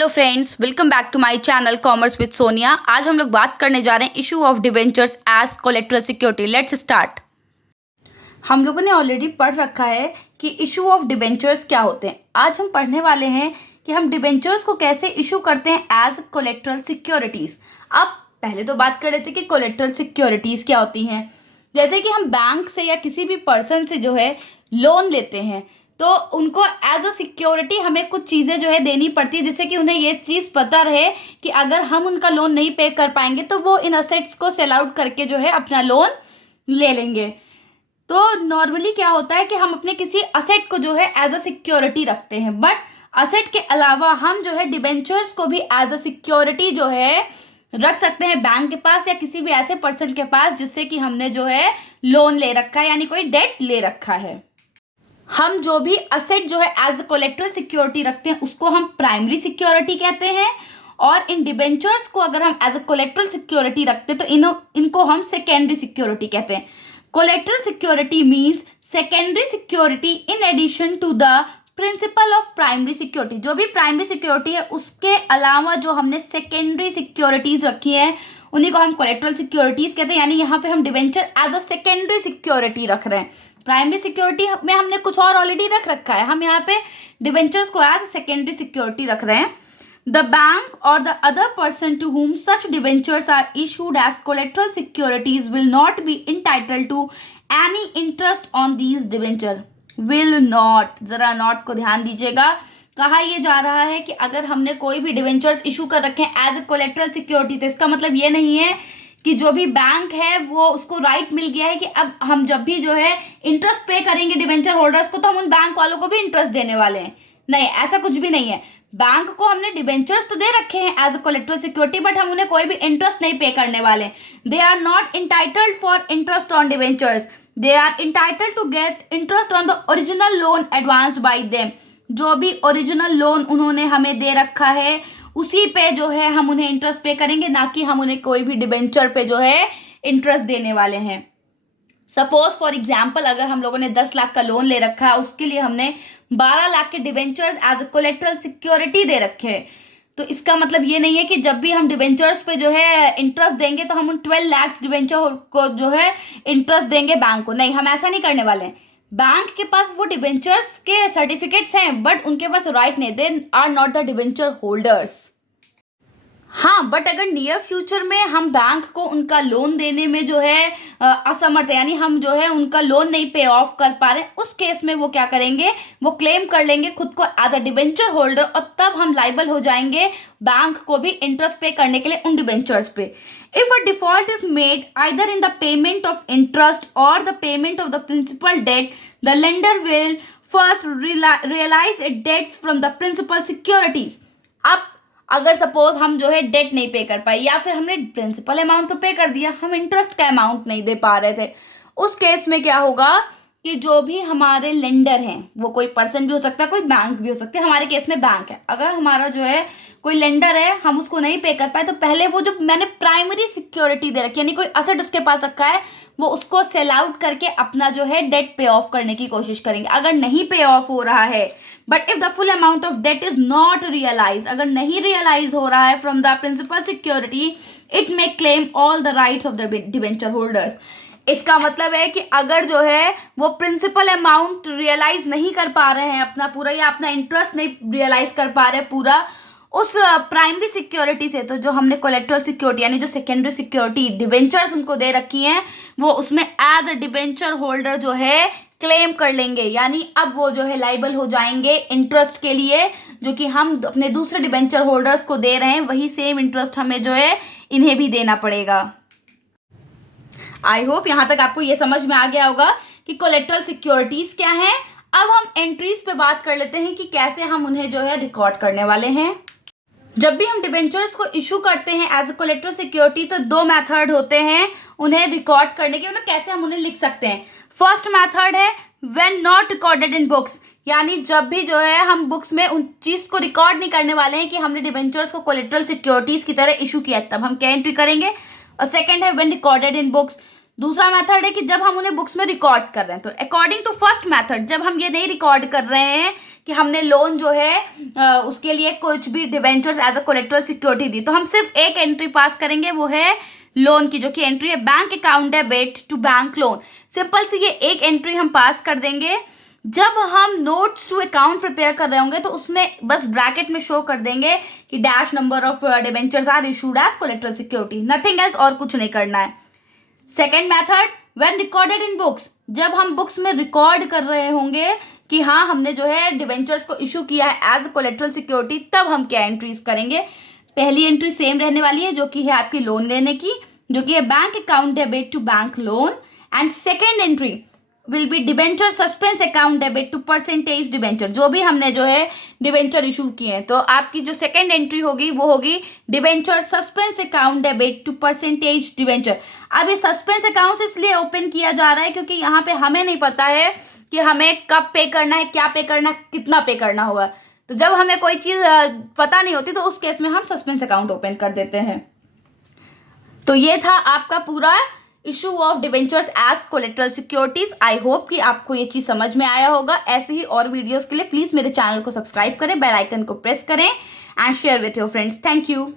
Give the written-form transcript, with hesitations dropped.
Hello friends, welcome back to my channel commerce with Sonia. आज हम लोग बात करने जा रहे हैं issue of debentures as collateral security. Let's start. हम लोगों ने ऑलरेडी पढ़ रखा है कि इशू ऑफ डिबेंचर्स क्या होते हैं। आज हम पढ़ने वाले हैं कि हम डिबेंचर्स को कैसे इशू करते हैं एज कोलेटरल सिक्योरिटीज़। अब पहले तो बात कर रहे थे कि कोलेटरल सिक्योरिटीज़ क्या होती हैं। जैसे कि हम बैंक से या किसी भी पर्सन से जो है लोन लेते हैं तो उनको एज अ सिक्योरिटी हमें कुछ चीज़ें जो है देनी पड़ती है, जिससे कि उन्हें ये चीज़ पता रहे कि अगर हम उनका लोन नहीं पे कर पाएंगे तो वो इन असेट्स को सेल आउट करके जो है अपना लोन ले लेंगे। तो नॉर्मली क्या होता है कि हम अपने किसी असेट को जो है एज अ सिक्योरिटी रखते हैं, बट असेट के अलावा हम जो है डिबेंचर्स को भी एज अ सिक्योरिटी जो है रख सकते हैं बैंक के पास या किसी भी ऐसे पर्सन के पास जिससे कि हमने जो है लोन ले रखा है, यानी कोई डेट ले रखा है। हम जो भी असेट जो है एज कोलेटरल सिक्योरिटी रखते हैं उसको हम प्राइमरी सिक्योरिटी कहते हैं, और इन डिबेंचर्स को अगर हम एज अ कोलेटरल सिक्योरिटी रखते हैं तो इनको हम सेकेंडरी सिक्योरिटी कहते हैं। Collateral security means secondary security in addition to the principal of primary security. जो भी प्राइमरी सिक्योरिटी है उसके अलावा जो हमने सेकेंडरी सिक्योरिटीज रखी है उन्हीं को हम कोलेटरल सिक्योरिटीज कहते हैं। यानी यहाँ पे हम debenture as a secondary security रख रहे हैं। प्राइमरी सिक्योरिटी में हमने कुछ और ऑलरेडी रख रखा है, हम यहाँ पे डिबेंचर्स को एज सेकेंडरी सिक्योरिटी रख रहे हैं। द बैंक और the other person to whom such debentures are issued as collateral securities will not be entitled to any interest on these debenture। will not, जरा नॉट को ध्यान दीजिएगा। कहा यह जा रहा है कि अगर हमने कोई भी डिबेंचर्स इशू कर रखे हैं एज ए कोलेटरल सिक्योरिटी तो इसका मतलब ये नहीं है कि जो भी बैंक है वो उसको राइट मिल गया है कि अब हम जब भी जो है इंटरेस्ट पे करेंगे डिबेंचर होल्डर्स को तो हम उन बैंक वालों को भी इंटरेस्ट देने वाले हैं। नहीं, ऐसा कुछ भी नहीं है। बैंक को हमने डिबेंचर्स तो दे रखे हैं as a collateral security, but हम उन्हें कोई भी इंटरेस्ट नहीं पे करने वाले। They are not entitled for interest on debentures, they are entitled to get interest on the original loan advanced by them. जो भी ओरिजिनल लोन उन्होंने हमें दे रखा है उसी पे जो है हम उन्हें इंटरेस्ट पे करेंगे, ना कि हम उन्हें कोई भी डिबेंचर पे जो है इंटरेस्ट देने वाले हैं। सपोज फॉर एग्जांपल अगर हम लोगों ने 10 लाख का लोन ले रखा है, उसके लिए हमने 12 लाख के debentures as a collateral security दे रखे हैं, तो इसका मतलब ये नहीं है कि जब भी हम डिबेंचर्स पे जो है इंटरेस्ट देंगे तो हम उन 12 लाख डिबेंचर को जो है इंटरेस्ट देंगे बैंक को। नहीं, हम ऐसा नहीं करने वाले हैं। बैंक के पास वो डिबेंचर्स के सर्टिफिकेट्स हैं बट उनके पास राइट नहीं, they are not the debenture holders. हाँ, बट अगर नियर फ्यूचर में हम बैंक को उनका लोन देने में जो है असमर्थ है, यानी हम जो है उनका लोन नहीं पे ऑफ कर पा रहे, उस केस में वो क्या करेंगे, वो क्लेम कर लेंगे खुद को एज अ डिबेंचर होल्डर, और तब हम लाइबल हो जाएंगे बैंक को भी इंटरेस्ट पे करने के लिए उन डिबेंचर्स पे। If a default is made either in the payment of interest or the payment of the principal debt, the lender will first realise it debts from the principal securities. अब अगर suppose हम जो है date नहीं पे कर पाए या फिर हमने प्रिंसिपल अमाउंट तो पे कर दिया, हम इंटरेस्ट का अमाउंट नहीं दे पा रहे थे, उस केस में क्या होगा कि जो भी हमारे लेंडर हैं, वो कोई पर्सन भी हो सकता है, कोई बैंक भी हो सकता है। हमारे केस में बैंक है, अगर हमारा जो है कोई लेंडर है हम उसको नहीं पे कर पाए तो पहले वो जो मैंने प्राइमरी सिक्योरिटी दे रखी है, यानी कोई असेट उसके पास रखा है, वो उसको सेल आउट करके अपना जो है डेट पे ऑफ करने की कोशिश करेंगे। अगर नहीं पे ऑफ हो रहा है, but if the full amount of debt is not realise, अगर नहीं रियलाइज हो रहा है from the principal security, it may claim all the rights of the debenture holders. इसका मतलब है कि अगर जो है वो प्रिंसिपल अमाउंट रियलाइज नहीं कर पा रहे हैं अपना पूरा, या अपना इंटरेस्ट नहीं रियलाइज कर पा रहे पूरा उस प्राइमरी सिक्योरिटी से, तो जो हमने कोलेटरल सिक्योरिटी यानी जो सेकेंडरी सिक्योरिटी डिबेंचर्स उनको दे रखी हैं, वो उसमें एज अ डिबेंचर होल्डर जो है क्लेम कर लेंगे। यानी अब वो जो है लाइबल हो जाएंगे इंटरेस्ट के लिए, जो कि हम अपने दूसरे डिबेंचर होल्डर्स को दे रहे हैं, वही सेम इंटरेस्ट हमें जो है इन्हें भी देना पड़ेगा। आई होप यहाँ तक आपको ये समझ में आ गया होगा कि कोलेटरल सिक्योरिटीज क्या हैं। अब हम एंट्रीज पे बात कर लेते हैं कि कैसे हम उन्हें जो है रिकॉर्ड करने वाले हैं। जब भी हम डिबेंचर्स को इशू करते हैं एज अ कोलेटरल सिक्योरिटी तो 2 मेथड होते हैं उन्हें रिकॉर्ड करने के, मतलब कैसे हम उन्हें लिख सकते हैं। फर्स्ट मेथड है when not recorded in books, यानी जब भी जो है हम बुक्स में उन चीज को रिकॉर्ड नहीं करने वाले हैं कि हमने डिबेंचर्स को कोलेटरल सिक्योरिटीज की तरह इशू किया, तब हम क्या एंट्री करेंगे। और सेकंड है व्हेन रिकॉर्डेड इन बुक्स, दूसरा मेथड है कि जब हम उन्हें बुक्स में रिकॉर्ड कर रहे हैं, तो अकॉर्डिंग टू फर्स्ट मेथड जब हम ये नहीं रिकॉर्ड कर रहे हैं कि हमने लोन जो है उसके लिए कुछ भी debentures as a collateral security दी, तो हम सिर्फ एक एंट्री पास करेंगे, वो है लोन की, जो कि एंट्री है bank account debit to bank loan. Simple सी ये एक एंट्री हम पास कर देंगे। जब हम नोट्स टू अकाउंट प्रिपेयर कर रहे होंगे तो उसमें बस ब्रैकेट में शो कर देंगे कि dash number of debentures are issued as collateral security, nothing else, और कुछ नहीं करना है। Second method, when recorded in books, जब हम बुक्स में रिकॉर्ड कर रहे होंगे कि हाँ हमने जो है डिवेंचर्स को इशू किया है एज कोलेट्रल सिक्योरिटी, तब हम क्या एंट्रीज करेंगे। पहली एंट्री सेम रहने वाली है, जो कि है आपकी लोन लेने की, जो कि है bank account debit to bank loan, and second entry will be debenture suspense account debit to percentage debenture, जो भी हमने जो है डिवेंचर इशू किए हैं। तो आपकी जो सेकेंड एंट्री होगी वो होगी debenture suspense account debit to percentage debenture. अब ये सस्पेंस अकाउंट इसलिए ओपन किया जा रहा है क्योंकि यहाँ पे हमें नहीं पता है कि हमें कब पे करना है, क्या पे करना है, कितना पे करना होगा। तो जब हमें कोई चीज़ पता नहीं होती तो उस केस में हम सस्पेंस अकाउंट ओपन कर देते हैं। तो ये था आपका पूरा issue of debentures as collateral securities. I hope कि आपको ये चीज़ समझ में आया होगा। ऐसे ही और वीडियोस के लिए प्लीज़ मेरे चैनल को सब्सक्राइब करें, बेल आइकन को प्रेस करें and share with your friends. Thank you.